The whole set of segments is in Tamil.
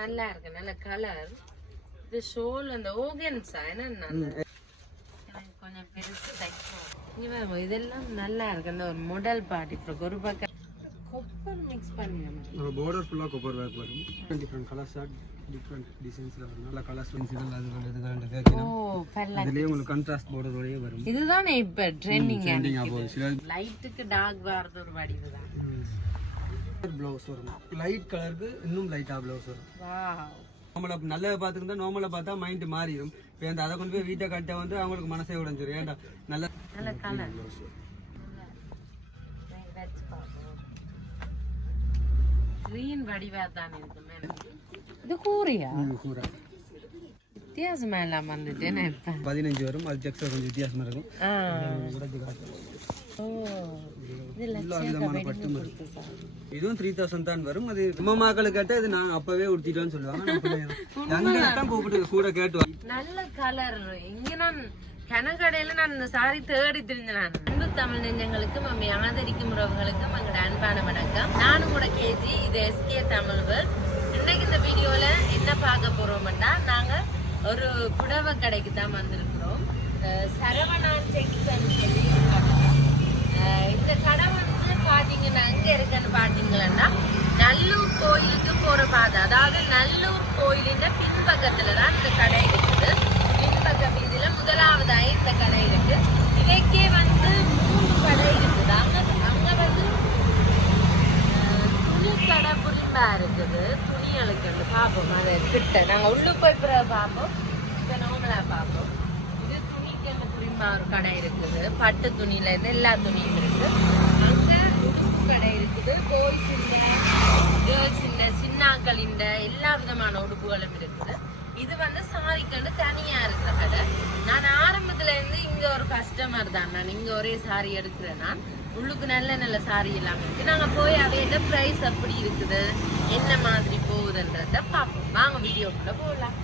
நல்லா இருக்கு. நல்ல கலர் இது ஷோல் அந்த ஓகன்ஸா என்ன கொஞ்சம் பெருசு தைக்கும் இதெல்லாம் நல்லா இருக்கு. அந்த ஒரு மாடல் பாட்டி ஒரு பக்கம் கொப்பர் மிக்ஸ் பண்ணி பார்டர் ஃபுல்லாக கொப்பர் ஒர்க் வரும் டிஃப்ரெண்ட் கலர்ஸ் டிஃப்ரெண்ட் டிசைன்ஸில் வரும். நல்ல கலர்ஸ் ஓ பல்ல இதுலேயே உங்களுக்கு கண்ட்ராஸ்ட் பார்டரோடயே வரும். இதுதானே இப்ப ட்ரெண்டிங் ட்ரெண்டிங் ஆகும் சில லைட்டுக்கு டார்க் வரது ஒரு வடிவு தான் ப்ளவுஸ் வரும். லைட் கலருக்கு இன்னும் லைட்டாக ப்ளவுஸ் வரும். வாவ் நார்மலாக நல்லதை பார்த்துக்கிட்டா நார்மலாக பார்த்தா மைண்ட் மாறிடும். இப்போ அந்த அதை கொண்டு போய் வீட்டை கட்ட வந்து அவங்களுக்கு மனசே உடைஞ்சிரும். ஏன்டா? நல்ல நல்ல கலர் ப்ளவுஸ் கிரீன் வடிவா தான் இருக்கு. இது கூறியா கூரை. வித்தியாசமா எல்லாம் வந்துட்டு நான் இப்ப? பதினஞ்சு வரும் அது செக்ஸர் கொஞ்சம் வித்தியாசமாக இருக்கும். இதுவும் த்ரீ தௌசண்ட் தான் வரும். அது நம்ம மக்களுக்கு கேட்டால் இது நான் அப்பவே உடுத்திட்டோன்னு சொல்லுவாங்க. நம்ம கூட கேட்டு நல்ல கலர் இங்க நான் கனகடையில நான் இந்த சாரி தேடி தெரிஞ்சேன் நான் அன்பு தமிழ் நெஞ்சங்களுக்கு மம்மி ஆதரிக்கும் உறவுகளுக்கும் எங்களோட அன்பான வணக்கம். நானும் கூட கேஜி இது எஸ்கே தமிழ் வேர்ல்ட். இன்னைக்கு இந்த வீடியோல என்ன பார்க்க போறோம்னா நாங்க ஒரு புடவை கடைக்கு தான் வந்திருக்கிறோம். சரவணா டெக்ஸ்டைல் சொல்லி இந்த கடை வந்து பார்த்தீங்கன்னா எங்கே இருக்குன்னு பார்த்தீங்கன்னா நல்லூர் கோயிலுக்கு போகிற பாதை. அதாவது நல்லூர் கோயிலின் பின்பக்கத்தில் தான் இந்த கடை இருக்குது. பின்பக்க வீதியில் முதலாவதாக இந்த கடை இருக்குது இதைக்கே வந்து மூணு கடை இருக்குது அங்கே அங்கே வந்து துணி கடை புரிம்பா இருக்குது? துணி பார்ப்போம். அதை கிட்ட. நாங்கள் உள்ளே போய் பிறகு பார்ப்போம். இப்போ நார்மலா பார்ப்போம். இது துணிக்கு புரிம்பா ஒரு கடை இருக்குது. பட்டு துணியில இருந்து எல்லா துணியும் இருக்குது அங்க உடுப்பு கடை இருக்குது. பாய்ஸ் இந்த கேர்ள்ஸ் இந்த சின்னாக்கள் இந்த எல்லா விதமான உடுப்புகளும் இருக்குது. இது வந்து சாரிக்கண்டு தனியா இருக்கிற கடை. நான் ஆரம்பத்துல இருந்து இங்க ஒரு கஸ்டமர் தான். நான் இங்க ஒரே சாரி எடுக்கிறேன் நான். உள்ளுக்கு நல்ல நல்ல சாரி எல்லாம் இருக்கு. நாங்க போய் அவையிட்ட பிரைஸ் அப்படி இருக்குது. என்ன மாதிரி போகுதுன்றத பார்ப்போம். வாங்க வீடியோக்குள்ள போகலாம்.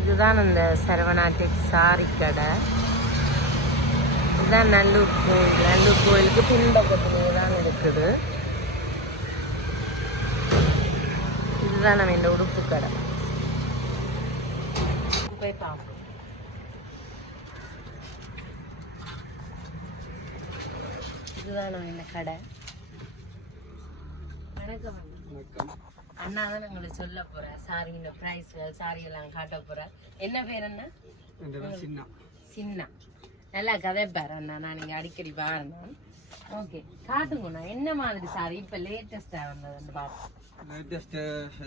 இதுதான் அந்த சரவணாட்டிக் சாரி கடை. இதுதான் நல்லூர் கோயில். நல்லூர் கோயிலுக்கு பின்பக்கத்துலேயே தான் இருக்குது. இதுதான் நம்ம இந்த உடுப்பு கடை. போய் பார்ப்போம். இதுதான் இந்த கடை. வணக்கம். வணக்கம். அண்ணா தான் உங்களுக்கு சொல்ல போறேன். சாரி இந்த பிரைஸ் சாரி எல்லாம் காட்ட போறேன். என்ன பேர் என்ன பேர் சின்ன. சின்ன. நல்லா கதைப்பார் அண்ணா. நான் நீங்க அடிக்கடி பாருங்க. ஓகே காட்டுங்கண்ணா என்ன மாதிரி சாரி இப்ப லேட்டஸ்டா வந்ததுன்னு பார்ப்போம் லேட்டஸ்ட்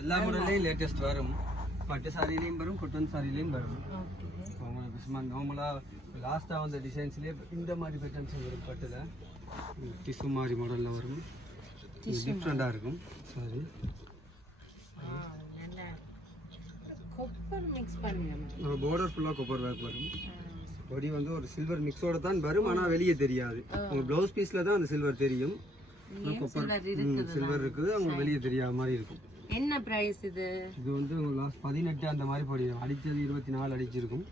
எல்லா மாடல்லையும் லேட்டஸ்ட் வரும். பட்டு சாரிலையும் வரும் கொட்டன் சாரிலையும் வரும். ஓகே உங்களுக்கு சும்மா நார்மலாக லாஸ்ட்டாக வந்த டிசைன்ஸ்லேயே இந்த மாதிரி பேட்டர்ன்ஸ் வரும் பட்டில். டிஷ்யூ மாதிரி மாடலில் வரும். டிஃப்ரெண்ட்டாக இருக்கும். சாரி கொப்பர் பார்டர் ஃபுல்லாக கொப்பர் ஒர்க் வரும். பொடி வந்து ஒரு சில்வர் மிக்ஸோட தான் வரும் ஆனால் வெளியே தெரியாது. உங்கள் ப்ளவுஸ் பீஸில் தான் அந்த சில்வர் தெரியும். சில்வர் இருக்குது அவங்க வெளியே தெரியாத மாதிரி இருக்கும். என்ன பிரைஸ் இது? இது வந்து லாஸ்ட் பதினெட்டு அந்த மாதிரி போடிடும் அடித்தது இருபத்தி நாலு அடிச்சிருக்கும்.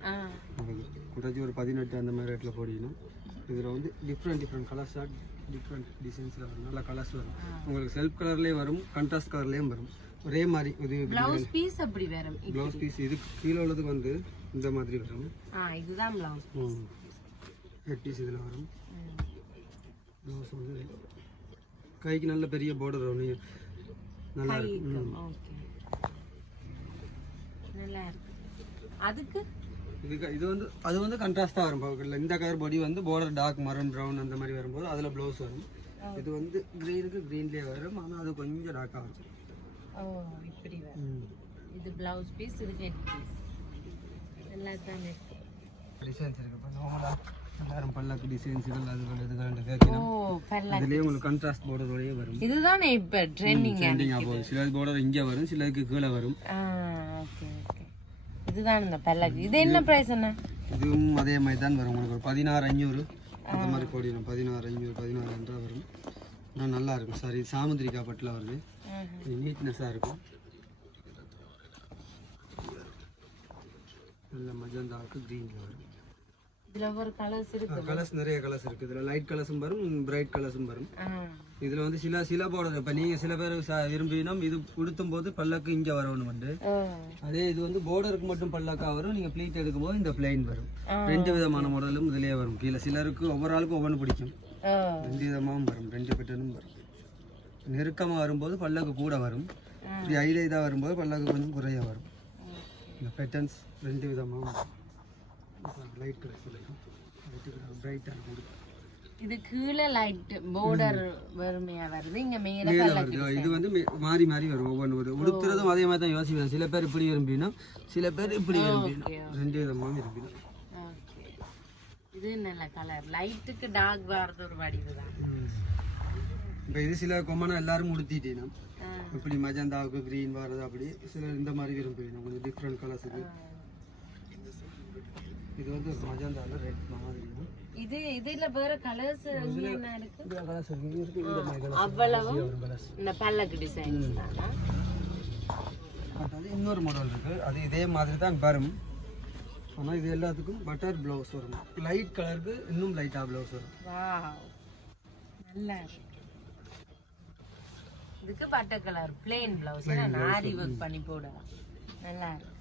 குறைச்சி ஒரு பதினெட்டு அந்த மாதிரி ரேட்டில் போடிக்கணும் இதில் வந்து டிஃப்ரெண்ட் டிஃப்ரெண்ட் கலர்ஸாக டிஃப்ரெண்ட் டிசைன்ஸில் வரும். நல்ல கலர்ஸ் வரும். உங்களுக்கு செல்ஃப் கலர்லேயும் வரும் கண்ட்ராஸ்ட் கலர்லேயும் வரும். ஒரே மாதிரி இது பிளவுஸ் பீஸ் அப்படி வரும் ப்ளவுஸ் பீஸ் இது கீழே உள்ளதுக்கு வந்து இந்த மாதிரி வரும். இதுதான் பிளவுஸ் ஹெட் பீஸ் இதில் வரும். ப்ளவுஸ் வந்து கைக்கு நல்ல பெரிய பார்டர் வரும். நல்லா இருக்கும் நல்லா இருக்கு. அதுக்கு இதுக்கு இது வந்து அது வந்து கண்ட்ராஸ்டாக வரும் பக்கத்தில் இந்த கலர் பாடி வந்து பார்டர் டார்க் மரம் ப்ரௌன் அந்த மாதிரி வரும்போது அதில் ப்ளவுஸ் வரும். இது வந்து க்ரீனுக்கு க்ரீன்லேயே வரும். ஆனால் அது கொஞ்சம் டார்க்காக வரும். ஓ இப்படி வரும் இது பிளவுஸ் பீஸ் இது ஹெட் பீஸ் நல்லா தானே இருக்கு டிசைன்ஸ் இருக்கு இப்போ நார்மலாக எல்லாரும் பல்லாக்கு டிசைன்ஸ் இதெல்லாம் அதுகள் இதுகள் கேட்கணும் இதுலேயே உங்களுக்கு கண்ட்ராஸ்ட் பார்டரோடயே வரும். இதுதானே இப்ப ட்ரெண்டிங் ட்ரெண்டிங்காக போகுது. சில பார்டர் இங்கே வரும் சிலருக்கு கீழே வரும். இதுதான் இந்த பல்லக்கு. இது என்ன பிரைஸ் என்ன இதுவும் அதே மாதிரி தான் வரும் உங்களுக்கு ஒரு பதினாறு அஞ்சூறு அந்த மாதிரி போடிடும் பதினாறு அஞ்சூறு பதினாறு அஞ்சா வரும். ஆனால் நல்லா இருக்கும். சார் இது சாமுந்திரிக்கா பட்டில் வருது. இது நீட்னஸாக இருக்கும். நல்ல மஜந்தாவுக்கு க்ரீனில் வரும் இதுல ஒரு கலர்ஸ் இருக்கு. கலர்ஸ் நிறைய கலர்ஸ் இருக்கு. இதுல லைட் கலர்ஸும் வரும் பிரைட் கலர்ஸும் வரும். இதுல வந்து சில சில பார்டர் இப்ப நீங்க சில பேர் விரும்பினோம் இது உடுத்தும் போது பல்லக்கு இங்க வரணும் வந்து. அதே இது வந்து பார்டருக்கு மட்டும் பல்லக்கா வரும். நீங்க ப்ளீட் எடுக்கும்போது இந்த பிளைன் வரும். ரெண்டு விதமான மாடலும் இதுலயே வரும். கீழே சிலருக்கு ஒவ்வொரு ஆளுக்கும் ஒவ்வொன்று பிடிக்கும். ரெண்டு விதமாகவும் வரும். ரெண்டு பேட்டர்னும் வரும். நெருக்கமா வரும்போது பல்லக்கு கூட வரும். இப்படி ஐடியா இதாக வரும்போது பல்லக்கு கொஞ்சம் குறைய வரும். இந்த பேட்டர்ன்ஸ் ரெண்டு விதமாகவும் லைட் இருக்கும் பிரைட்டாக இருக்கும் இது கீழே லைட் border வறுமையா வருது. இங்க மேல வருது. இது வந்து மாறி மாறி வரும் ஒவ்வொன்று உடுத்துறதும் அதே மாதிரி தான் யோசிப்பேன். சில பேர் இப்படி விரும்பினோம் சில பேர் இப்படி விரும்பினோம். ரெண்டு விதமாக விரும்பினோம். இது நல்ல கலர் லைட்டுக்கு டார்க் வரது ஒரு வடிவு தான். இப்போ இது சில கொம்மனா எல்லாரும் உடுத்திட்டேனா? இப்படி மஜந்தாவுக்கு க்ரீன் வர்றது அப்படி. சில இந்த மாதிரி விரும்புவேன் கொஞ்சம் டிஃப்ரெண்ட் கலர்ஸ் இருக்கு இது வந்து மஜந்தாவில் ரெட் மாதிரி. இது இதுல வேற கலர்ஸ் என்ன இருக்கு? இருக்கு. இந்த பல்லக்கு டிசைன்ஸ் தானா? அது இன்னொரு மாடல் இருக்கு. அது இதே மாதிரி தான் வரும். ஆனால் இது எல்லாத்துக்கும் பட்டர் ப்ளவுஸ் வரும். லைட் கலருக்கு இன்னும் லைட்டாக ப்ளவுஸ் வரும். நல்லா இதுக்கு butter colour plain blouse aari work பண்ணி போடலாம். நல்லா இருக்கு.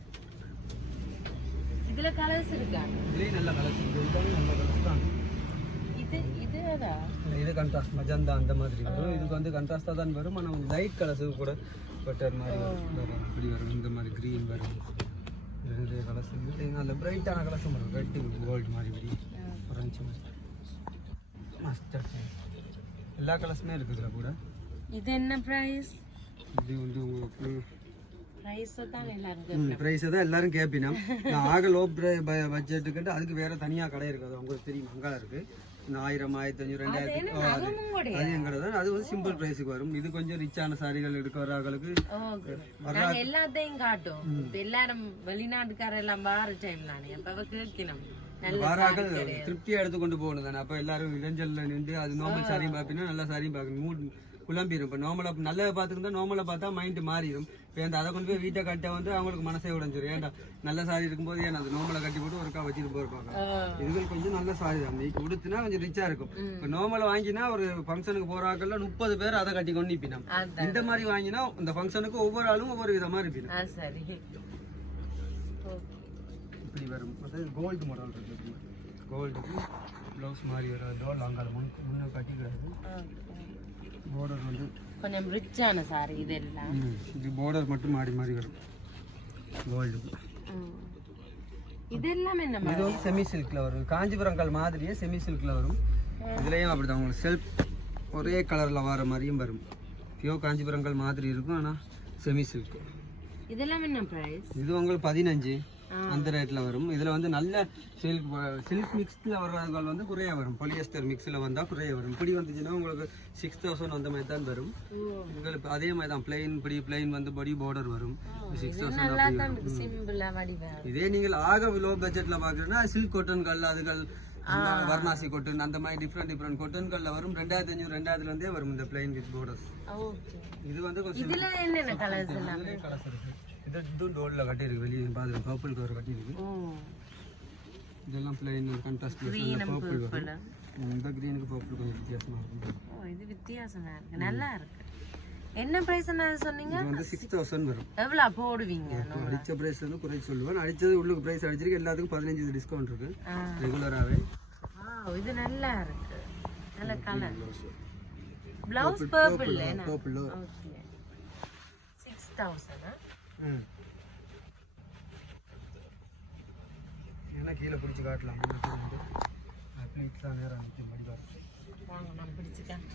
இதுல கலர்ஸ் இருக்கா? இதுலேயும் நல்ல கலர்ஸ் இருக்கு. இதுதான் நல்ல கலர்ஸ் தான். இது இது அதா இது கண்ட்ராஸ்ட் மஜந்தா அந்த மாதிரி வரும். இதுக்கு வந்து கண்ட்ராஸ்டாக தான் வரும். ஆனால் லைட் கலர்ஸ் கூட பட்டர் மாதிரி வரும். இப்படி வரும்? இந்த மாதிரி க்ரீன் வரும். நிறைய கலர்ஸ் இருக்குது நல்ல பிரைட்டான கலர்ஸும் வரும். ரெட்டு கோல்டு மாதிரி இப்படி ஆரஞ்சு மஸ்டர்ட் எல்லா கலர்ஸுமே இருக்குது இதில் கூட. இது என்ன பிரைஸ் இது வந்து உங்களுக்கு பிரைஸ் தான் எல்லாரும் நான் ஆக லோ பட்ஜெட்டுக்குன்ட்டு அதுக்கு வேற தனியாக கடை இருக்குது. அது உங்களுக்கு தெரியும் அங்கே இருக்கு. இந்த ஆயிரம் ஆயிரத்தி அஞ்சூறு ரெண்டாயிரத்தி அது அது தான் வந்து சிம்பிள் ப்ரைஸுக்கு வரும். இது கொஞ்சம் ரிச்சான சாரிகள் எடுக்க வர்றவங்களுக்கு ஓகே நாங்க எல்லாத்தையும் காட்டும். எல்லாரும் வெளிநாட்டுக்கார எல்லாம் வார டைம் தானே. அப்ப கேட்கணும். வராக்கள் திருப்தியாக எடுத்து கொண்டு போகணும் தானே. அப்போ எல்லாரும் இடைஞ்சல்ல நின்று அது நார்மல் சாரியும் பார்ப்பீங்கன்னா நல்ல சாரியும் பார்க்கணும். மூட் குழம்பிடும் இப்போ நார்மலாக நல்லதை பார்த்துக்கிட்டா நார்மலாக பார்த்தா மைண்டு மாறிடும் அந்த அதை கொண்டு போய் வீட்டை கட்ட வந்து அவங்களுக்கு மனசே உடைஞ்சிரும். ஏன்டா நல்ல சாரி இருக்கும்போது ஏன் அந்த நார்மலை கட்டி போட்டு ஒருக்கா வச்சுட்டு போயிருப்பாங்க. இதுகள் கொஞ்சம் நல்ல சாரி தான். நீ உடுத்துனா கொஞ்சம் ரிச்சா இருக்கும். இப்போ நார்மலை வாங்கினா ஒரு ஃபங்க்ஷனுக்கு போறாக்கல்ல முப்பது பேர் அதை கட்டி கொண்டு நிப்பினோம் அதான். இந்த மாதிரி வாங்கினா இந்த ஃபங்க்ஷனுக்கு ஒவ்வொரு ஆளும் ஒவ்வொரு விதமா இருப்பினும் சரி. இப்படி வரும். அது கோல்டு மாடல் இருக்கு கோல்டுக்கு ப்ளவுஸ் மாதிரி வராது லாங்கால் முன் முன்ன கட்டிக்கிறது. பார்டர் வந்து கொஞ்சம் ரிச்சான சாரி இதெல்லாம் இது பார்டர் மட்டும் மாறி மாறி வரும். கோல்டு. இதெல்லாம் என்ன இது வந்து செமி சில்க்ல வரும். காஞ்சிபுரங்கள் மாதிரியே செமி சில்க்ல வரும். இதுலயும் அப்படிதான். உங்களுக்கு செல்ஃப் ஒரே கலர்ல வர மாதிரியும் வரும். பியோ காஞ்சிபுரங்கள் மாதிரி இருக்கும் ஆனா செமி சில்க் இதெல்லாம் என்ன பிரைஸ் இது உங்களுக்கு பதினஞ்சு. அந்த ரேட்ல வரும். இதுல வந்து நல்ல சில்க் சில்க் மிக்ஸ்ல வர்றதுகள் வந்து குறைய வரும். பொலியஸ்டர் மிக்ஸ்ல வந்தா குறைய வரும். இப்படி வந்துச்சுன்னா உங்களுக்கு சிக்ஸ் தௌசண்ட் அந்த மாதிரி தான் வரும். உங்களுக்கு அதே மாதிரி தான். பிளைன் இப்படி பிளைன் வந்து பாடி பார்டர் வரும். சிக்ஸ் தௌசண்ட் இதே நீங்கள் ஆக லோ பட்ஜெட்ல பாக்குறீங்கன்னா சில்க் கொட்டன்கள் அதுகள் வர்ணாசி கொட்டன் அந்த மாதிரி டிஃப்ரெண்ட் டிஃப்ரெண்ட் கொட்டன்கள்ல வரும். ரெண்டாயிரத்தி அஞ்சூறு ரெண்டாயிரத்துல இருந்தே வரும் இந்த பிளைன் வித் பார்டர்ஸ் இது வந்து கொஞ்சம் இது இதுவும் டோல்ல கட்டி இருக்கு வெளியே பாத்து பர்பிள் கவர் கட்டி இருக்கு ஓ. இதெல்லாம் பிளைன் கான்ட்ராஸ்ட் பர்பிள் வரும் இந்த கிரீனுக்கு பர்பிள் கொஞ்சம் வித்தியாசமா இருக்கும். ஓ இது வித்தியாசமா இருக்கு. நல்லா இருக்கு. என்ன பிரைஸ் சொன்னீங்க? வந்து சிக்ஸ் தௌசண்ட் வரும். எவ்வளவு போடுவீங்க? அடிச்ச பிரைஸ் வந்து குறை சொல்லுவேன். அடிச்சது உள்ளுக்கு பிரைஸ் அடிச்சிருக்கு. எல்லாத்துக்கும் பதினஞ்சு டிஸ்கவுண்ட் இருக்கு. ரெகுலராகவே ஆ இது நல்லா இருக்கு. நல்ல colour blouse purple purple okay six thousand ஏன்னா கீழே பிடிச்சி காட்டலாம்? அப்ளீட் தான் நேரம் நிற்கும் மடிவார் வாங்க நான் பிடிச்சிட்டேன்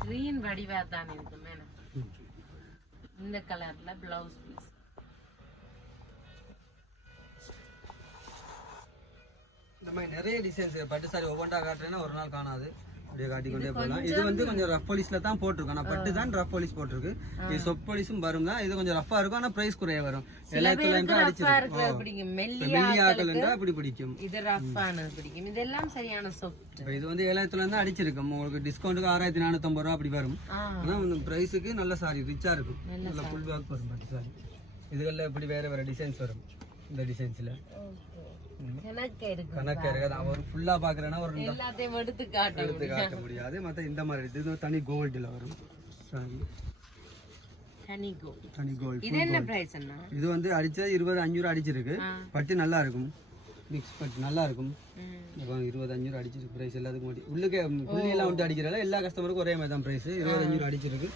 கிரீன் வடிவா தான் இருக்கு மேடம் இந்த கலர்ல பிளவுஸ் மாதிரி நிறைய டிசைன்ஸ் பட்டு சாரி ஒவ்வொன்றா காட்டுறேன்னா ஒரு நாள் காணாது. அப்படியே காட்டிக்கொண்டே போகலாம் இது வந்து கொஞ்சம் ரஃப் பாலிஷ்ல தான் போட்டிருக்கோம். நான் பட்டு தான் ரஃப் பாலிஷ் போட்டிருக்கு. இது சொப் பாலிஷும் வரும் தான். இது கொஞ்சம் ரஃபா இருக்கும். ஆனா பிரைஸ் குறைய வரும். எல்லாத்துலயும் ரஃபா அடிச்சிருக்கும் இருக்கிறது பிடிக்கும். மெல்லியா மெல்லி ஆக்கலண்டா இப்படி பிடிக்கும். இது ரஃப்பானது பிடிக்கும். இதெல்லாம் சரியான இப்போ இது வந்து ஏழாயிரத்துல இருந்து அடிச்சிருக்கும். உங்களுக்கு டிஸ்கவுண்ட்டுக்கு ஆறாயிரத்தி நானூத்தம்பது ரூபா அப்படி வரும். ஆ. ஆனா இந்த பிரைஸுக்கு நல்ல சாரி ரிச்சா இருக்கும். நல்ல ஃபுல் பேக் வரும் பட்டு சாரி இதுகளில் இப்படி வேற வேற டிசைன்ஸ் வரும். இந்த டிசைன்ஸ்ல கணக்கு இருக்காது. அவர் ஃபுல்லா பாக்குறேன்னா ஒரு ரெண்டு எல்லாத்தையும் எடுத்து காட்ட எடுத்து காட்ட முடியாது. மத்த இந்த மாதிரி இது வந்து தனி கோல்டுல வரும். இது வந்து அடிச்சா இருபது அஞ்சூறு அடிச்சிருக்கு. பட்டு நல்லா இருக்கும். மிக்ஸ் பட்டு நல்லா இருக்கும். இருபது அஞ்சூறு அடிச்சிருக்கு ப்ரைஸ் எல்லாத்துக்கும் உள்ளுக்கு புள்ளியெல்லாம் விட்டு அடிக்கிறதால எல்லா கஸ்டமருக்கும் ஒரே மாதிரி தான் ப்ரைஸ் இருபது அஞ்சூறு அடிச்சிருக்கு.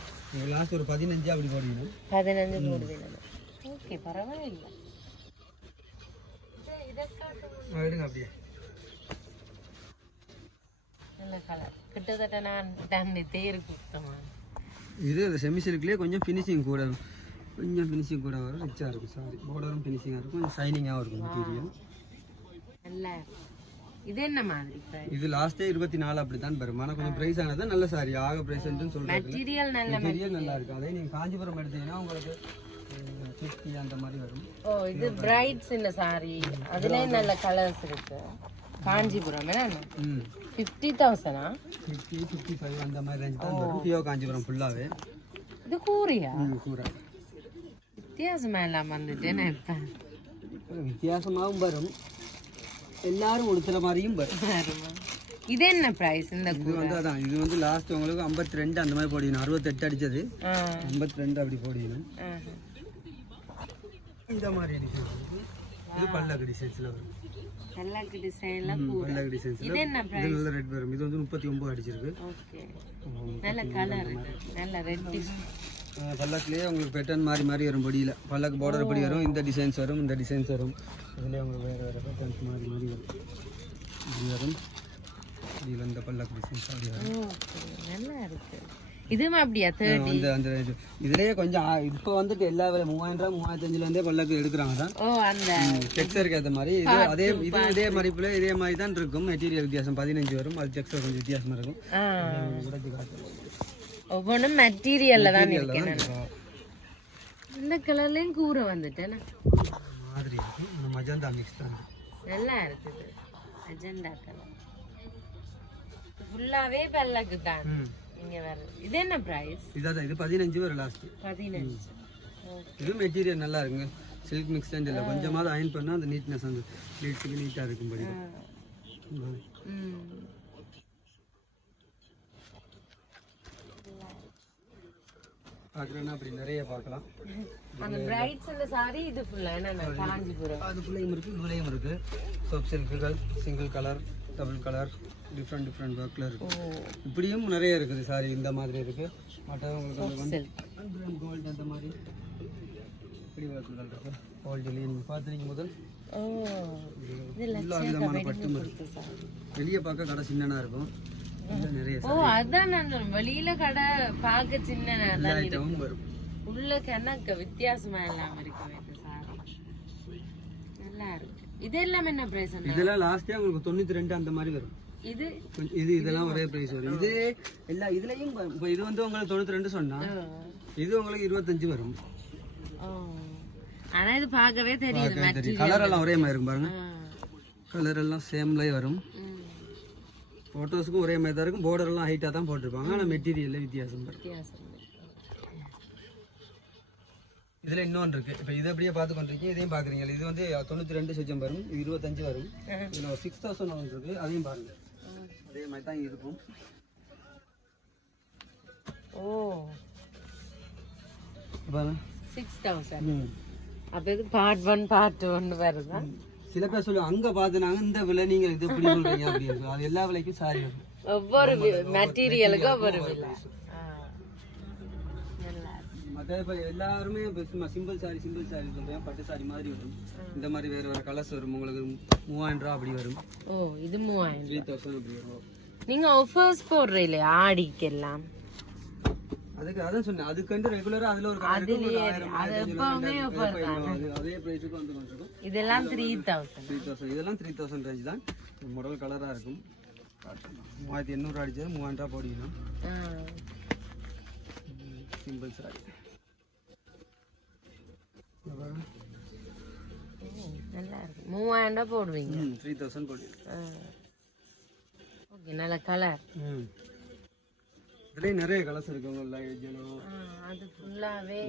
லாஸ்ட் ஒரு பதினஞ்சு அப்படி போடுவீங்க பதினஞ்சு போடுவேன் ஓகே பரவாயில்ல. எடுங்க அப்படியே. கிட்டத்தட்ட நான் தண்ணி தேர் குத்தமான இது செமி சில்க்லேயே கொஞ்சம் ஃபினிஷிங் கூட கொஞ்சம் ஃபினிஷிங் கூட வரும். ரிச்சாக இருக்கும். சாரி பார்டரும் ஃபினிஷிங்காக இருக்கும். கொஞ்சம் ஷைனிங்காகவும் இருக்கும். மெட்டீரியல் நல்லா. இருக்கு. இது என்ன மாதிரி? இது லாஸ்ட்டே இருபத்தி நாலு அப்படி தான் ஆனால் கொஞ்சம் ப்ரைஸ் ஆனது நல்ல சாரி ஆக ப்ரைஸ்ன்னு சொல்கிறாங்க மெட்டீரியல் நல்ல இருக்கும் அதே நீங்கள் காஞ்சிபுரம் எடுத்தீங்கன்னா உங்களுக்கு ஃபிஃப்டி அந்த மாதிரி வரும். ஓ இது பிரைட்ஸ் இந்த சாரி அதுலயும் நல்ல கலர்ஸ் இருக்கு. காஞ்சிபுரம் என்ன? ம். ஃபிஃப்டி தௌசண்டா ஃபிஃப்டி ஃபிஃப்டி ஃபைவ் அந்த மாதிரி ரேஞ்ச் தான் வரும். பியோ காஞ்சிபுரம் ஃபுல்லாகவே இது கூறியா கூரை. வித்தியாசமா எல்லாம் வந்துட்டு நான் இப்ப? வித்தியாசமாகவும் வரும். எல்லாரும் உடுத்துற மாதிரியும் வரும்? இது என்ன பிரைஸ் இந்த இது வந்து அதான் இது வந்து லாஸ்ட் உங்களுக்கு ஐம்பத்தி ரெண்டு அந்த மாதிரி போடணும். அறுபத்தெட்டு அடிச்சது. ஐம்பத்தி ரெண்டு அப்படி போடணும். இந்த மாதிரி டிசைன் இது பல்லக்கு டிசைன்ஸில் வரும். எல்லாக்கு டிசைன்ல பல்லக்கு டிசைன்ஸில் இது என்ன இது நல்ல ரெட் வரும் இது வந்து முப்பத்தி ஒம்பது அடிச்சிருக்கு. ஓகே. நல்ல கலர் நல்ல ரெட்டிஷ் பல்லக்குலேயே உங்களுக்கு பேட்டர்ன் மாறி மாறி வரும் பொடியில். பல்லக்கு பார்டர் படி வரும் இந்த டிசைன்ஸ் வரும் இந்த டிசைன்ஸ் வரும். இதுலேயே உங்களுக்கு வேறு வேறு பேட்டர்ன்ஸ் மாறி மாறி வரும். இது வரும். இதில் இந்த பல்லக்கு டிசைன்ஸ் அப்படி வரும். நல்லா இருக்கு. இதுவும் அப்படியா? தேர்ட்டி. அந்த அந்த இது. இதுலேயே கொஞ்சம் இப்போ வந்துட்டு எல்லா விலை மூவாயிரம் ரூபா மூவாயிரத்தஞ்சுலேருந்தே பல்லக்கு எடுக்கிறாங்க தான் ஓ அந்த டெக்ஸ்டருக்கு ஏற்ற மாதிரி. இது அதே இது இதே மதிப்பில் இதே மாதிரி தான் இருக்கும். மெட்டீரியல் வித்தியாசம் பதினஞ்சு வரும். அது டெக்ஸ்டர் கொஞ்சம் வித்தியாசமா இருக்கும். ஒவ்வொன்றும் மெட்டீரியல்ல தான் இருக்கு. இருக்கும். இந்த கலர்லயும் கூரை வந்துட்டேன் மாதிரி இருக்கும் அந்த மஜந்தா மிக்ஸ் தான் நல்லா இருக்குது. அஜெண்டா கலர் ஃபுல்லாவே பல்லக்கு தான். இங்க வேற. இது என்ன பிரைஸ் இதான் இது பதினஞ்சு வரும் லாஸ்ட் பதினஞ்சு. இது மெட்டீரியல் நல்லா இருக்குங்க. சில்க் மிக்ஸ் தான் இல்லை கொஞ்சமாவது அயன் பண்ணால் அந்த நீட்னஸ் அந்த நீட்ஸுக்கு நீட்டாக இருக்கும் படி அப்படி நிறைய பார்க்கலாம். அந்த பிரைட்ஸ் சாரி இது ஃபுல்லா என்ன காஞ்சிபுரம். அதுக்குள்ளேயும் இருக்குது இதுலேயும் இருக்குது soap சில்க்குகள் single colour double colour different different ஒர்க்கில் இருக்குது இப்படியும் நிறைய இருக்குது சாரி இந்த மாதிரி இருக்குது மற்றது உங்களுக்கு கோல்டு அந்த மாதிரி இப்படி ஒர்க்குகள் இருக்குது கோல்டுலேயும் நீங்கள் பார்த்துறீங்க முதல். எல்லா விதமான பட்டும் வெளியே பார்க்க கடை சின்னனா இருக்கும். ஓ அதான் நான். வெளியில கடை பார்க்க சின்ன ஐட்டமும் வரும். உள்ள கணக்கு வித்தியாசமா இல்லாம இருக்கு. நல்லா இருக்கு இது எல்லாம் என்ன பிரைஸ் இதெல்லாம் லாஸ்ட்டே உங்களுக்கு தொண்ணூற்றி ரெண்டு அந்த மாதிரி வரும். இது? இது இதெல்லாம் ஒரே ப்ரைஸ் வரும். இது எல்லா இதுலேயும் இப்போ இது வந்து உங்களுக்கு தொண்ணூற்றி ரெண்டு சொன்னா. இது உங்களுக்கு இருபத்தஞ்சு வரும். ஆனா இது பார்க்கவே தெரியுது கலர் எல்லாம் ஒரே மாதிரி இருக்கும் பாருங்க. கலர் எல்லாம் சேம்லேயே வரும். ஃபோட்டோஸுக்கும் ஒரே மாதிரி தான் இருக்கும். Border எல்லாம் ஹைட்டாக தான் போட்டிருப்பாங்க. ஆனால் மெட்டீரியலில் வித்தியாசம் வித்தியாசம். இதில் இன்னொன்று இருக்குது இப்போ இதை அப்படியே பார்த்து கொண்டிருக்கீங்க இதையும் பார்க்குறீங்க இது வந்து தொண்ணூற்றி ரெண்டு சுஜம் வரும் இது இருபத்தஞ்சு வரும். இதில் சிக்ஸ் தௌசண்ட் ஒன்று இருக்குது அதையும் பாருங்க. அதே மாதிரி தான் இருக்கும். ஓ. Six thousand. அப்ப இது பார்ட் ஒன் பார்ட் ஒன் வருதா? சில பேர் சொல்லுவாங்க அங்கே பார்த்துனாங்க இந்த விலை நீங்கள் இது எப்படி சொல்கிறீங்க அப்படின்னு அது எல்லா விலைக்கும் சாரி. ஒவ்வொரு மெட்டீரியலுக்கும் ஒவ்வொரு விலை. இப்போ எல்லாருமே இப்போ சும்மா சிம்பிள் சாரி சிம்பிள் சாரி சொல்கிறேன் பட்டு சாரி மாதிரி வரும். இந்த மாதிரி வேறு வேறு கலர்ஸ் வரும். உங்களுக்கு மூவாயிரம் ரூபா அப்படி வரும். ஓ இது மூவாயிரம் த்ரீ தௌசண்ட் அப்படி வரும். நீங்க ஆஃபர்ஸ் போடுறீங்களே ஆடிக்கெல்லாம் அதுக்கு அதான் சொன்னேன். அதுக்கு ரெகுலராக அதில் ஒரு ஆயிரம், அது எப்பவுமே. அது அதே ப்ரைஸுக்கு வந்து கொண்டிருக்கும். இதெல்லாம் த்ரீ தௌசண்ட் த்ரீ தௌசண்ட் இதெல்லாம் த்ரீ தௌசண்ட் ரேஞ்ச் தான். மாடல் கலராக இருக்கும். மூவாயிரத்தி எண்ணூறு அடிச்சது மூவாயிரம் ரூபா போடிக்கணும். சிம்பிள் சாரி நல்லா இருக்கு மூவாயிரம் ரூபாய் போடுவீங்க த்ரீ தௌசண்ட் ஓகே நல்ல கலர் ம். இதுலேயும் நிறைய கலர்ஸ் இருக்கு உங்கள எஜ்ஜலோ அது ஃபுல்லாவே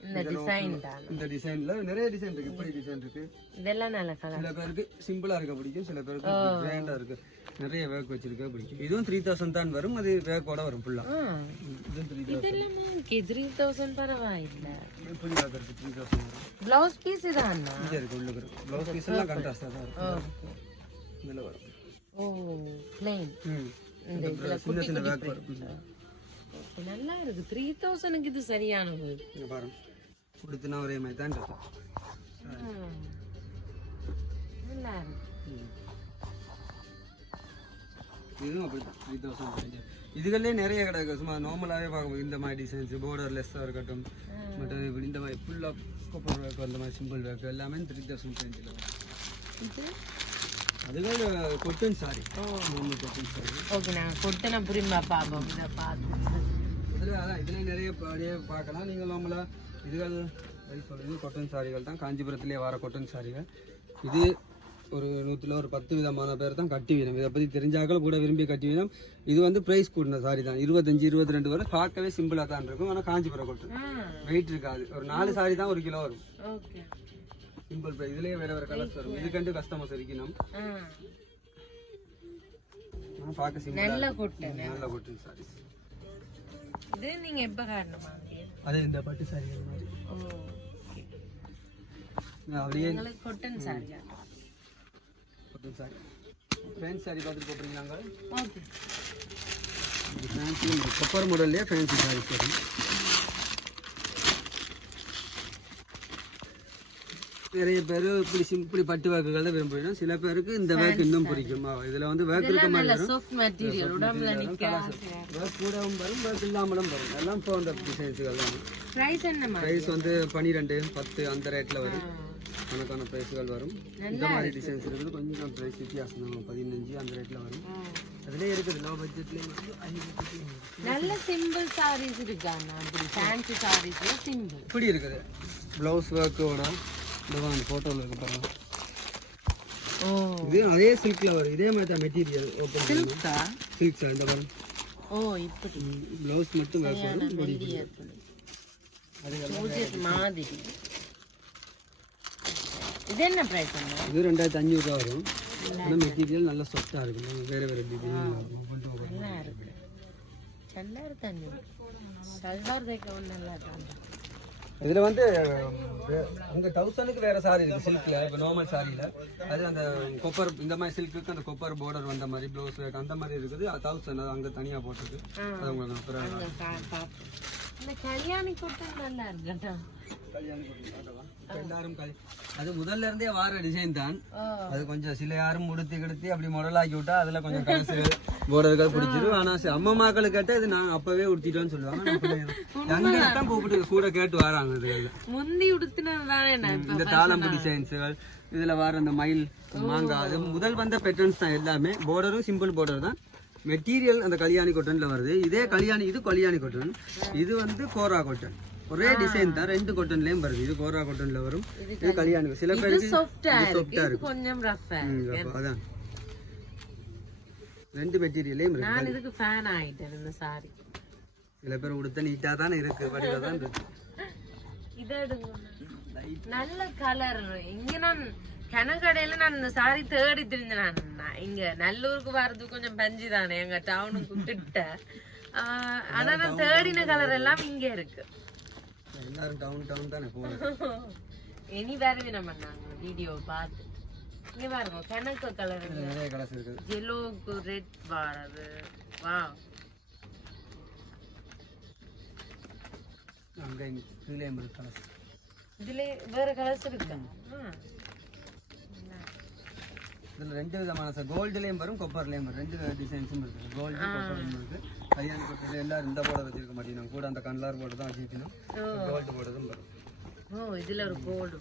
இந்த டிசைன் இந்த டிசைனில் நிறைய டிசைன் இருக்கு. இப்படி டிசைன் இருக்கு. இதெல்லாம் நல்ல கலர் சில பேருக்கு சிம்பிளா இருக்க பிடிக்கும் சில பேருக்கு கிராண்டா இருக்கு. நிறைய வேக் வச்சிருக்க பிடிக்கும். இதுவும் த்ரீ தௌசண்ட் தான் வரும் அது வேக்கோட வரும் ஃபுல்லா இதுவும் த்ரீ இதெல்லாம் ஓகே த்ரீ தௌசண்ட் பரவாயில்ல. எப்படி த்ரீ தௌசண்ட் வரும். பிளவுஸ் பீஸ் இதாண்ணா இங்கே இருக்கு உள்ளுக்கு இருக்கு. ப்ளவுஸ் பீஸ் எல்லாம் கண்ட்ராஸ்டாக தான் இருக்கும் இதில் வரும். ஓ பிளெயின் ம். சின்ன சின்ன வேக் வரும். நல்லா இருக்கு. த்ரீ தௌசண்ட்க்கு இது சரியானது இங்கே பாருங்க. கொடுத்துனா ஒரே மாதிரி தான் இருக்கும். நல்லா இருக்கு. இதுவும் அப்படி தான் த்ரீ தௌசண்ட் இதுகளே நிறைய கிடக்கு. சும்மா நார்மலாகவே பார்க்க இந்த மாதிரி டிசைன்ஸ் border லெஸ்ஸாக இருக்கட்டும். மற்ற இப்படி இந்த மாதிரி ஃபுல்லாக கொப்பர் வேக் அந்த மாதிரி சிம்பிள் வேக் எல்லாமே த்ரீ தௌசண்ட் ரேஞ்சில் வரும். அதுகள் cotton sari normal cotton sari okay நான் கொடுத்தன புரியுமா பாப்போம் இதை பார்த்து. இதில் அதான் இதில் நிறைய அப்படியே பார்க்கலாம். நீங்கள் நார்மலாக இதுகள் சொல்கிறது கொட்டன் சாரிகள் தான். காஞ்சிபுரத்துலேயே வர கொட்டன் சாரிகள் இது ஒரு நூற்றில் ஒரு பத்து விதமான பேர் தான் கட்டி வீதம். இதை பற்றி தெரிஞ்சாக்கள் கூட விரும்பி கட்டி வீதம். இது வந்து ப்ரைஸ் கூடின சாரி தான். இருபத்தஞ்சி இருபத்தி ரெண்டு வரை பார்க்கவே சிம்பிளாக தான் இருக்கும். ஆனால் காஞ்சிபுரம் கொட்டன் வெயிட் இருக்காது. ஒரு நாலு சாரி தான் ஒரு கிலோ வரும். ஓகே. சிம்பிள் ப்ரைஸ் இதுலேயே வேறு வேறு கலர்ஸ் வரும். இதுக்கண்டு கஸ்டமர்ஸ் இருக்கணும். பார்க்க சிம்பிள் நல்ல கொட்டை நல்ல கொட்டன் சாரீஸ் இது நீங்க எப்ப காட்டணுமா அதே இந்த பட்டு சாரிகள் மாதிரி. ஓ அப்படியே கொட்டன் சாரியா கொட்டன் சாரி ஃபேன்சி சாரி பார்த்துட்டு போட்டுருங்களாங்க ஓகே ஃபேன்சி கொப்பர் மாடல்லையே ஃபேன்சி சாரீஸ் வரும் நிறைய பேர் இப்படி சிம்பிளி பட்டு வேக்குகள் தான் விரும்புகிறோம் சில பேருக்கு இந்த வேக்கு இன்னும் பிடிக்கும். இதுல வந்து வேக் இருக்க மாதிரி நிக்க வேக் கூடவும் வரும் வேக் இல்லாமலும் வரும். எல்லாம் இப்போ அந்த டிசைன்ஸுகள் தான். ப்ரைஸ் வந்து பன்னிரெண்டு பத்து அந்த ரேட்டில் வரும். கணக்கான ப்ரைஸுகள் வரும். இந்த மாதிரி டிசைன்ஸ் இருக்குது கொஞ்சம் ப்ரைஸ் வித்தியாசம் தான். பதினஞ்சு அந்த ரேட்டில் வரும். அதுலேயே இருக்குது. லோ பட்ஜெட்லேயே நல்ல சிம்பிள் சாரீஸ் இருக்காண்ணா அப்படி ஃபேன்சி சாரீஸ் சிம்பிள் இப்படி இருக்குது. ப்ளவுஸ் ஒர்க்கோட இந்த அந்த ஃபோட்டோவில் இருக்கு பாருங்க. ஓ. இது அதே சில்கில் வரும். இதே மாதிரி தான் மெட்டீரியல் ஓப்பன் சில்கா சில்க் சார் இந்த பாருங்க. ஓ இப்படி. ப்ளவுஸ் மட்டும் பூஜ்ஜியத்து மாதிரி. இது என்ன பிரைஸ் இது ரெண்டாயிரத்தி அஞ்சூறுரூவா வரும். ஆனால் மெட்டீரியல் நல்லா சொஃப்டாக இருக்கும் வேறு வேறு டிசைன் நல்லா இருக்கு நல்லா இருக்கு. அண்ணி சல்வார் தைக்கவும் நல்லா இருக்கு? இதில் வந்து அங்கே தௌசண்ட்க்கு வேறு சாரி இருக்குது சில்கில் இப்போ நார்மல் சாரியில் அது அந்த கொப்பர் இந்த மாதிரி சில்க்குக்கு அந்த கொப்பர் பார்டர் வந்த மாதிரி ப்ளவுஸ் அந்த மாதிரி இருக்குது. தௌசண்ட் அது அங்கே தனியாக போட்டிருக்கு. அது உங்களுக்கு அப்புறம் இந்த கல்யாணி கொட்டன் நல்லா இருக்குண்ணா கல்யாணம் பண்ணி பார்க்கலாம். இப்ப எல்லாரும் அது முதல்ல இருந்தே வார டிசைன் தான். அது கொஞ்சம் சில யாரும் உடுத்தி கிடுத்தி அப்படி முடலாக்கி விட்டா அதுல கொஞ்சம் கலசுகள் போர்டர்கள் பிடிச்சிரும். ஆனா சி- அம்மா மக்களுக்கு கேட்ட இது நான் அப்பவே உடுத்திட்டோன்னு சொல்லுவாங்க. தான் கூப்பிட்டு கூட கேட்டு வராங்க இதுல முந்தி இந்த தாளம்பு டிசைன்ஸுகள் இதுல வர அந்த மயில் மாங்காய் அது முதல் வந்த பேட்டர்ன்ஸ் தான் எல்லாமே. பார்டரும் சிம்பிள் பார்டர் தான். மெட்டீரியல் அந்த கல்யாணி கொட்டன்ல வருது. இதே கல்யாணி இது கல்யாணி கொட்டன் இது வந்து கோரா கொட்டன் ஒரே டிசைன் தான். ரெண்டு கொட்டன்லயும் வருது. இது கோரா கொட்டன்ல வரும். இது கல்யாணி. சில பேருக்கு சாஃப்டா இது இருக்கு. கொஞ்சம் ரஃபா ம், அப்ப அதான். ரெண்டு மெட்டீரியலையும் இருக்கு. நான் இதுக்கு ஃபேன் ஆயிட்டேன் இந்த சாரி சில பேர் உடுத்த நீட்டா தானே இருக்கு. வடிவா தான் இருக்கு. இதை எடுங்க. நல்ல கலர் இங்க நான் கனகடையில நான் இந்த சாரி தேடி தெரிஞ்சேன் நான் இங்க நல்லூருக்கு வர்றது கொஞ்சம் பஞ்சு தானே எங்க டவுனுக்கு கிட்ட ஆனா நான் தேடின கலர் எல்லாம் இங்க இருக்கு. எல்லாரும் டவுன் டவுன் தானே போகணும் இனி வருது நம்ம நாங்க வீடியோ பார்த்து. இங்க பாருங்க கணக்கு கலர் நிறைய கலர்ஸ் இருக்குது எல்லோக்கு ரெட் வாரது. வா அங்கே இதுலேயும் இருக்கு கலர்ஸ் இதுல வேற கலர்ஸ் இருக்கா. இதில் ரெண்டு விதமான கோல்டுலேயும் வரும் கொப்பர்லேயும் வரும். ரெண்டு டிசைன்ஸும் இருக்குது கோல்டு கொப்பரும் இருக்குது கல்யாண கொப்பரில் எல்லாரும் இந்த போர்டை வச்சிருக்க மாட்டேங்க கூட அந்த கண்லார் போர்டு தான் வச்சுக்கணும் கோல்டு போர்டு வரும். ஓ இதுல ஒரு கோல்டு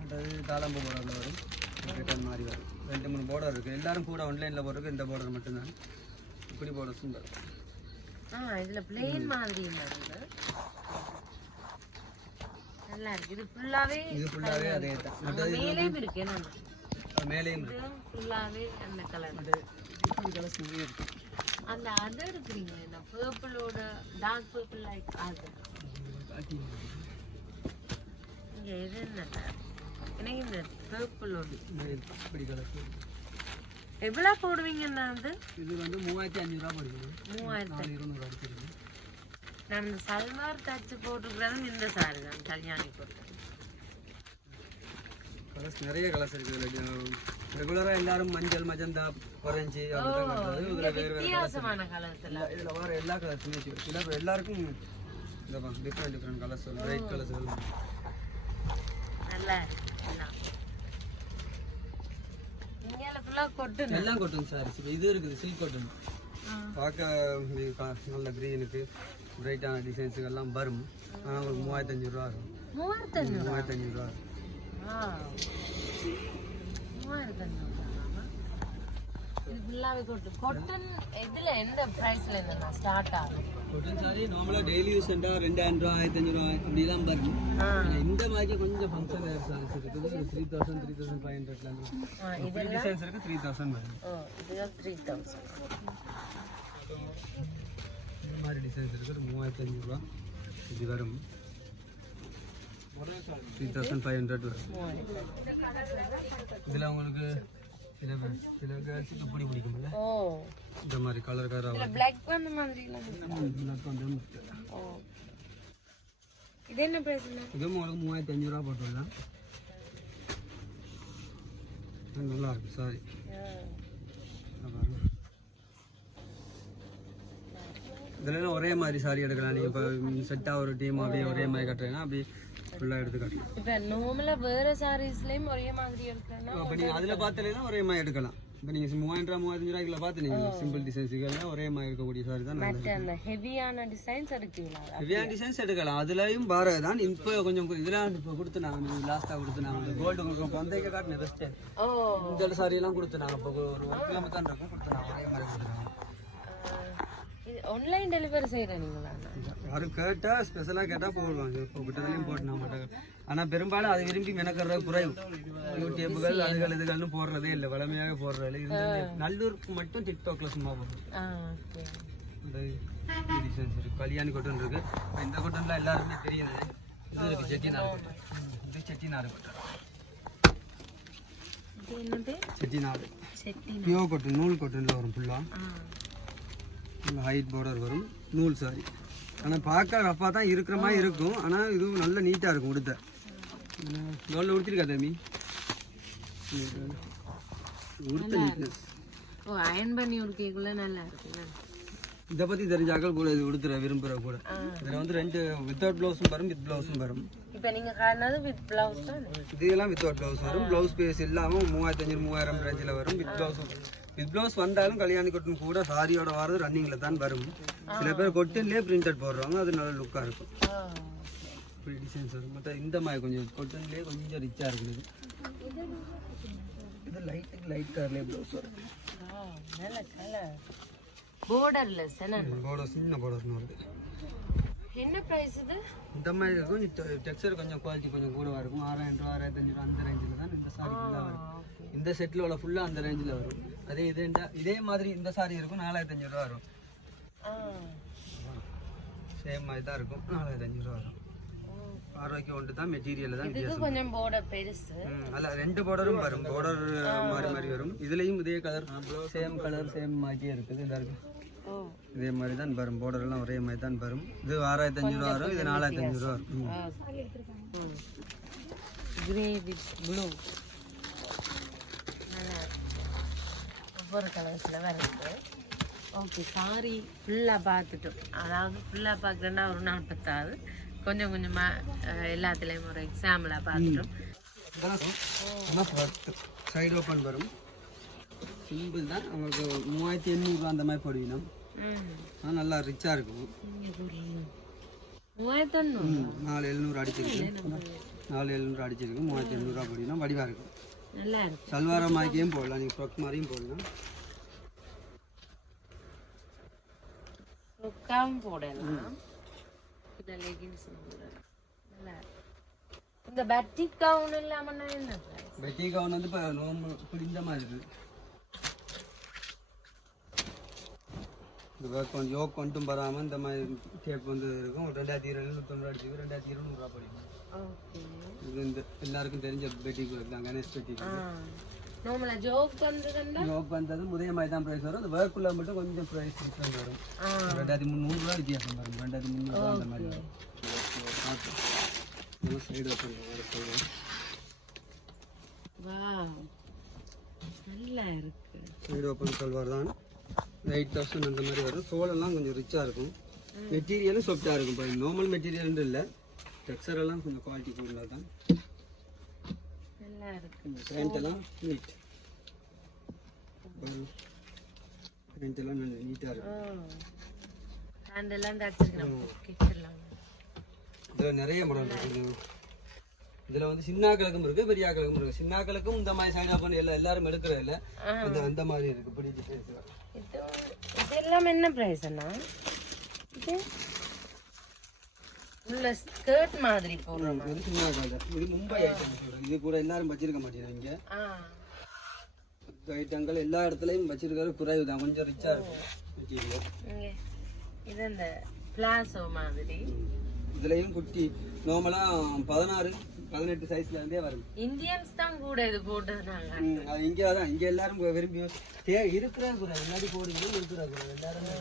அது தாளம்பு போர்டில் வரும். ரிட்டர்ன் மாதிரி வரும். ரெண்டு மூணு பார்டர் இருக்குது எல்லாரும் கூட ஆன்லைனில் போடுறதுக்கு இந்த பார்டர் மட்டும்தான். இப்படி பார்டர்ஸும் வரும். ஆ இதுல பிளேன் மாதிரி நல்லா இருக்கு. இது ஃபுல்லாவே இது ஃபுல்லாகவே அதே தான். மேலேயும் இருக்கு என்ன மேலேயும் ஃபுல்லாவே அந்த கலர் இருக்கு. அந்த அது இருக்குறீங்க இந்த பர்பிளோட டார்க் பர்பிள் லைக் அது. இங்க இது என்ன? எனக்கு இந்த பர்பிளோட எவ்வளவு போடுவீங்கன்னா அது? இது வந்து மூவாயிரத்தி அஞ்சூறுரூவா படிக்குது மூவாயிரத்தி நாலு இருநூறு அடிச்சிருக்கு நான் இந்த சல்வார் தச்சு போட்டுக்கிறதும் இந்த சாரி தான் கல்யாணி போட்டு கலர்ஸ் நிறைய கலர்ஸ் இருக்குது ரெகுலராக எல்லாரும் மஞ்சள் மஜந்தா ஆரஞ்சு வித்தியாசமான கலர்ஸ் இதில் வர எல்லா கலர்ஸுமே சில எல்லாருக்கும் இந்த different different colours bright colours எல்லாம் நல்லா எல்லாம் கொட்டன் சாரீஸ் இது இருக்குது சில்க் கொட்டன் பார்க்க நல்ல க்ரீனுக்கு பிரைட்டான டிசைன்ஸுக்கு எல்லாம் வரும். ஆனால் உங்களுக்கு மூவாயிரத்தி அஞ்சூறுரூவா ஆகும் மூவாயிரத்தி அஞ்சூறு மூவாயிரத்தி அஞ்சூறு இது ஃபுல்லாகவே கொட்டு. கொட்டன் இதில் எந்த ப்ரைஸில் இருந்தேண்ணா ஸ்டார்ட் ஆகும் கொட்டன் சாரி நார்மலாக டெய்லி யூஸ் இருந்தால் ரெண்டாயிரம் ரூபா ஆயிரத்தி தான் வரும் ஆ ஆனா இந்த மாதிரி கொஞ்சம் ஃபங்க்ஷன் வேறு சாரீஸ் இருக்குது. Three thousand three thousand five இப்படி டிசைன்ஸ் இருக்குது த்ரீ தௌசண்ட் வரும். ஓ இதுதான் த்ரீ தௌசண்ட் இந்த மாதிரி டிசைன்ஸ் இருக்குது மூவாயிரத்தி அஞ்சூறுரூவா இது வரும். த்ரீ தௌசண்ட் ஃபைவ் ஹண்ட்ரட் வரும். இதில் உங்களுக்கு சில சில கேர்ள்ஸுக்கு இப்படி பிடிக்கும்ல? இந்த மாதிரி கலர் கலராக பிளாக் வந்து ஓ. இது என்ன ப்ரைஸ்ண்ணா இதுவும் உங்களுக்கு மூவாயிரத்தி அஞ்சூறுரூவா போட்டுடலாம். நல்லா இருக்கு சாரி இதெல்லாம் ஒரே மாதிரி சாரி எடுக்கலாம். நீங்கள் இப்போ செட்டாக ஒரு டீம் அப்படியே ஒரே மாதிரி கட்டுறீங்கன்னா அப்படி ஃபுல்லாக எடுத்து கட்டலாம் இப்போ நார்மலாக வேறு சாரீஸ்லேயும் ஒரே மாதிரி எடுக்கிறேன்னா அப்போ நீங்கள் அதில் பார்த்தாலேனா ஒரே மாதிரி எடுக்கலாம். இப்போ நீங்கள் மூவாயிரம் ரூபா மூவாயிரஞ்சு ரூபாய்க்குள்ள பார்த்து நீங்கள் சிம்பிள் டிசைன்ஸ் இதெல்லாம் ஒரே மாதிரி இருக்கக்கூடிய சாரி தான் மற்ற அந்த ஹெவியான டிசைன்ஸ் எடுக்கிறீங்களா ஹெவியான டிசைன்ஸ் எடுக்கலாம். அதுலயும் பாரு தான் இப்போ கொஞ்சம் இதெல்லாம் இப்போ கொடுத்து நாங்கள் லாஸ்ட்டாக கொடுத்து நாங்கள் கோல்டு கொடுக்கும் பந்தைக்க காட்டின பெஸ்ட்டு ஓ. இந்த சாரி எல்லாம் கொடுத்து நாங்கள் இப்போ ஒரு ஒரு கிலோமீட்டர் தான் இருக்கும் கொடுத்து நாங்கள் ஒரே மாதிரி கொடுத்துருவோம் இது ஆன்லைன் டெலிவரி செய்கிறீங்களா யாரும் கேட்டால் ஸ்பெஷலாக கேட்டால் போடுவாங்க. இப்போ கிட்டத்துலையும் போட்டு நான் மாட்டாங்க. ஆனால் பெரும்பாலும் அதை விரும்பி மெனக்கிறது குறைவு. யூடியூப்புகள் அதுகள் இதுகள்னு போடுறதே இல்லை. வளமையாக போடுறதில்ல இருந்தாலும் நல்லூருக்கு மட்டும் டிக்டாக்ல சும்மா ஓகே. இந்த கல்யாணி கொட்டன் இருக்கு. இப்ப இந்த கொட்டன்லாம் எல்லாருமே தெரியுது. இது இருக்கு செட்டிநாடு கொட்டன் இது செட்டிநாடு கொட்டன் செட்டிநாடு. செட்டி பியோ கொட்டன் நூல் கொட்டனில் வரும் ஃபுல்லாக ஹைட் பார்டர் வரும். நூல் சாரி ஆனால் பார்க்க ரஃபாக தான் இருக்கிற மாதிரி இருக்கும். ஆனால் இதுவும் நல்ல நீட்டாக இருக்கும் உடுத்த. எவ்வளோ உடுத்திருக்கா தம்பி? உடுத்த நீட்னஸ் ஓ அயன் பண்ணி உடுக்கைக்குள்ள நல்லா இருக்குல்ல? இதை பற்றி தெரிஞ்சாக்கள் கூட இது உடுத்துற விரும்புகிற கூட. இதில் வந்து ரெண்டு வித்தவுட் ப்ளவுஸும் வரும் வித் ப்ளவுஸும் வரும். இப்போ நீங்கள் காட்டினது வித் ப்ளவுஸ் தான்? இதெல்லாம் வித்தவுட் ப்ளவுஸ் வரும். ப்ளவுஸ் பேஸ் இல்லாமல் மூவாயிரத்தி அஞ்சூறு மூவாயிரம் ரேஞ்சில் வரும். வித் ப்ளவுஸ் வித் ப்ளவுஸ் வந்தாலும் கல்யாணி கொட்டன் கூட சாரியோட வரது ரன்னிங்கில் தான் வரும். சில பேர் கொட்டன்லேயே பிரிண்டட் போடுறாங்க அது நல்ல லுக்காக இருக்கும். இப்படி டிசைன்ஸ் வரும் மற்ற இந்த மாதிரி கொஞ்சம் கொட்டன்லேயே கொஞ்சம் ரிச்சாக இருக்குது. இது லைட்டுக்கு லைட் கலர்லேயே ப்ளவுஸ் வரும். என்ன? போர்டர் சின்ன போர்டர்னு வருது. என்ன ப்ரைஸ் இது? இந்த மாதிரி இருக்கும். டெக்ஸ்டர் கொஞ்சம் குவாலிட்டி கொஞ்சம் கூடவா இருக்கும். ஆறாயிரம் ரூபா ஆறாயிரத்தஞ்சு ரூபா அந்த ரேஞ்சில் தான் இந்த சாரி ஃபுல்லாக வரும். இந்த செட்டில் உள்ள ஃபுல்லாக அந்த ரேஞ்சில் வரும். அதே இது இதே மாதிரி இந்த சாரி இருக்கும் நாலாயிரத்தி ரூபா வரும். சேம் மாதிரி தான் இருக்கும் நாலாயிரத்தி ரூபா வரும். ஆரோக்கியம் ஒன்று தான் மெட்டீரியல் தான் வித்தியாசம். கொஞ்சம் போர்டர் பெருசு. அல்ல ரெண்டு பார்டரும் வரும். பார்டர் மாறி மாறி வரும். இதுலேயும் இதே கலர் சேம் கலர் சேம் மாதிரியே இருக்குது. இந்த இருக்கு. ஓ. இதே மாதிரி தான் வரும். Border எல்லாம் ஒரே மாதிரி தான் வரும். இது ஆறாயிரத்தி அஞ்சூறு ரூபா வரும். இது நாலாயிரத்தி அஞ்சூறு ரூபா வரும். ம். கிரே வித் ப்ளூ ஒவ்வொரு கலர்ஸில் வருது ஓகே சாரி ஃபுல்லாக பார்த்துட்டோம். அதாவது ஃபுல்லாக பார்க்குறேன்னா ஒரு நாள் பத்தாது கொஞ்சம் கொஞ்சமாக எல்லாத்துலேயும் ஒரு எக்ஸாம்பிளாக பார்த்துட்டோம். சைடு ஓப்பன் வரும். சிம்பிள் தான். உங்களுக்கு மூவாயிரத்தி எண்ணூறுபா அந்த மாதிரி போடுவீங்க. ம். ஆனால் நல்லா ரிச்சாக இருக்கும். நாலு எழுநூறு அடிச்சிருக்கு. நாலு எழுநூறு அடிச்சிருக்கு. மூவாயிரத்தி எழுநூறுவா போடுவீங்கன்னா வடிவாக இருக்கும். நல்லா இருக்கு. சல்வார மாதிரியும் போடலாம் நீங்கள் ஃப்ராக் மாதிரியும் போடலாம். ரொக்காவும் போடலாம். இந்த லெகின்ஸ் போடலாம். நல்லா இருக்கு. இந்த பட்டிக் கவுன் இல்லாமன்னா என்ன? பெட்டி கவுன் வந்து இப்போ நோம்பு இந்த மாதிரி ஒர்க் கொஞ்சம் யோக் கொண்டும் வராமல் இந்த மாதிரி டேப் வந்து இருக்கும். ரெண்டாயிரத்தி எழுநூத்தொம்பது அடிச்சு ரெண்டாயிரத்தி இருநூறுவா படிக்கும் இது இந்த எல்லாருக்கும் தெரிஞ்ச பெட்டி தான் கணேஷ் பெட்டி நார்மலா ஜோக் பண்றதுன்னா யோக் வந்தது முதய மாதிரி தான் ப்ரைஸ் வரும் அந்த ஒர்க்குள்ள மட்டும் கொஞ்சம் ப்ரைஸ் டிஃப்ரெண்ட் வரும் ரெண்டாயிரத்தி முந்நூறுரூவா வித்தியாசம் வரும் ரெண்டாயிரத்தி முந்நூறுவா அந்த மாதிரி வரும் சைடு ஓப்பன் ஒரு சைடு வாவ் நல்லா இருக்கு சைடு ஓப்பன் சல்வார் தான் எயிட் தௌசண்ட் அந்த மாதிரி வரும் சோலெல்லாம் கொஞ்சம் ரிச்சாக இருக்கும் மெட்டீரியலும் சாஃப்டாக இருக்கும் இப்போ நார்மல் மெட்டீரியல் இல்லை டெக்ஸ்சர் எல்லாம் கொஞ்சம் குவாலிட்டி கூடலாம் தான். நல்லா இருக்கு. இந்த பேண்ட் எல்லாம் நீட் பேண்ட் எல்லாம் நல்ல நீட்டாக இருக்கும் ஓ. ஹேண்ட் எல்லாம் தச்சிருக்கேன் கிச்சலாம் இதில் நிறைய மாடல் இருக்குது இதில் வந்து சின்னாக்களுக்கும் இருக்குது பெரியாக்களுக்கும் இருக்குது சின்னாக்களுக்கும் இந்த மாதிரி சைன் பண்ணி எல்லாம் எல்லாரும் எடுக்கிறது இல்லை. இந்த அந்த மாதிரி இருக்குது இப்படி டிஃப்ரென்ஸ் இது இதெல்லாம் என்ன பிரைஸ் அண்ணா? இது? உள்ள ஸ்கர்ட் மாதிரி போடுறோம். இது தான். இது மும்பை ஐட்டம் இது கூட எல்லாரும் வச்சிருக்க மாட்டேங்கிறாங்க ஐட்டங்கள் எல்லா இடத்துலையும் வச்சிருக்கிறது குறைவு தான். கொஞ்சம் இருக்கும். இங்க இது இந்த பிளாசோ மாதிரி. இதுலேயும் குட்டி நார்மலாக பதினாறு பதினெட்டு சைஸ்ல இருந்தே வரும் இந்தியன்ஸ் தான் கூட இது போட்டுருந்தாங்க ம், அது இங்கே தான் இங்கே எல்லாரும் விரும்பி இருக்கிற குறை எல்லாடி போடுறது இருக்கிற குறை எல்லாருமே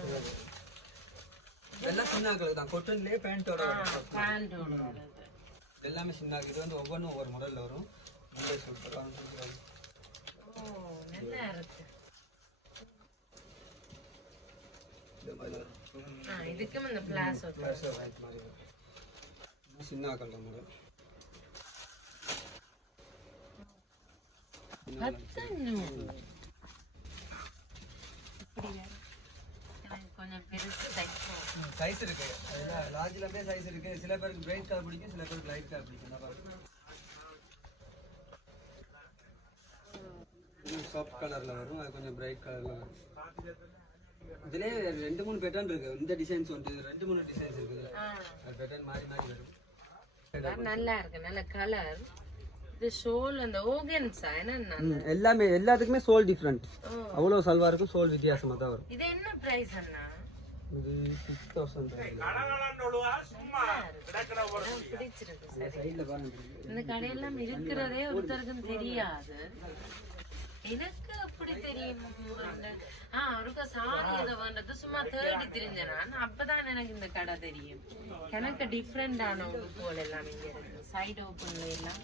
எல்லாம் சின்னாக்கள் தான். கொட்டன்லேயே பேண்ட்டோட பேண்டோட வருது எல்லாமே சின்னாக்கு இது வந்து ஒவ்வொன்றும் ஒவ்வொரு மாடலில் வரும். நல்ல சூப்பராக இதுக்கும் இந்த பிளாசோ Flash white மாதிரி மாடல் இப்படி வேற. எனக்கு கொஞ்சம் பெருசு தைக்கும் சைஸ் இருக்கு. லார்ஜ்லமே சைஸ் இருக்கு. சில பேருக்கு பிரைட் கலர் பிடிக்கும் சில பேருக்கு லைட் கலர் பிடிக்கும். சாஃப்ட் கலர்ல வரும் அது கொஞ்சம் பிரைட் கலர்ல வரும். இதுலயே ரெண்டு மூணு பேட்டர்ன் இருக்கு. இந்த டிசைன்ஸ் வந்து ரெண்டு மூணு டிசைன்ஸ் இருக்குது அது பேட்டர்ன் மாறி மாறி வரும். நல்லா இருக்கு நல்ல கலர் இது ஷோல் அந்த ஓகன்ஸா என்ன எல்லாமே எல்லாத்துக்குமே சோல் டிஃப்ரெண்ட் அவ்வளோ சல்வாருக்கும் சோல் வித்தியாசமா தான் வரும். இது என்ன பிரைஸ் அண்ணா? இது சிக்ஸ் தௌசண்ட் இந்த கடையெல்லாம் இருக்கிறதே ஒருத்தருக்கும் தெரியாது. எனக்கு அப்படி தெரியும் இந்த- ஆ அவருக்கு சாரி எதை வேண்டது சும்மா தேடி தெரிஞ்ச நான். அப்பதான் எனக்கு இந்த கடை தெரியும். எனக்கு டிஃப்ரெண்டான உடுப்புகள் எல்லாம் இங்க இருக்கு. சைடு ஓப்பன்ல எல்லாம்.